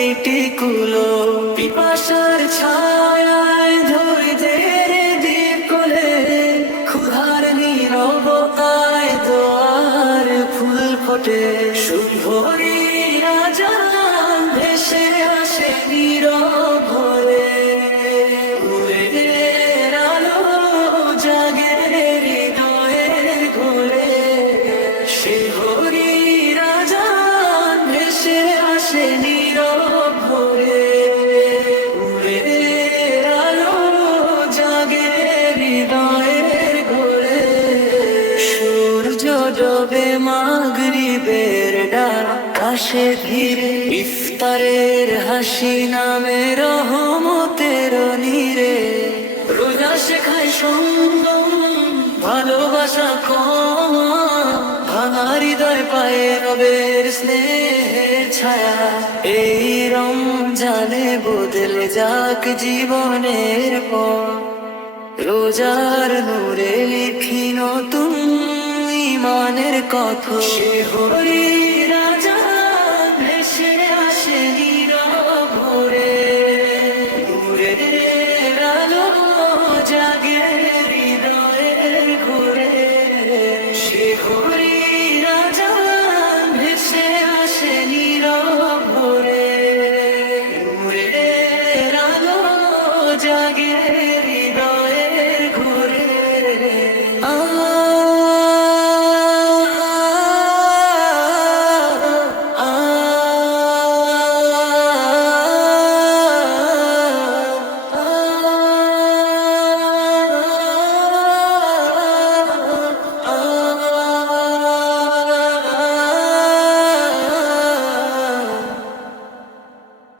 প্রতিটি কুলো পিপাসার ছায়ায় ধৈর্যের দ্বীপ কোলে ক্ষুধার নীরবতায় দোয়ার ফুল ফোটে সুভরি রাজা ভেসে আসে নীরব ভরে ভোরের আলো জাগে হৃদয়ের ঘোরে সে হরি রাজা ভেসে আসে নীরব ভরে ভোরের আলো জাগে হৃদয়ের ঘোরে সূর্য ডোবে মাগরিবের ডাক আকাশে ধীরে ইফতারের হাসি নামে রহমতের নীরে রোজা শেখায় সঙ্গম ভালোবাসা ক্ষমা ভাঙা হৃদয় পায়ে রবের স্নেহের ছায়া এই রমজানে বদলে যাক জীবনের পথ রোজার নূরে লিখি নতুন ইমানের কথা সে হরি রাজা ভেসে আসে নীরব ভোরে ভোরের আলো জাগে হৃদয়ের ঘোরে সে হরি রাজা ভেসে আসে নীরব ভোরে ভোরের আলো জাগে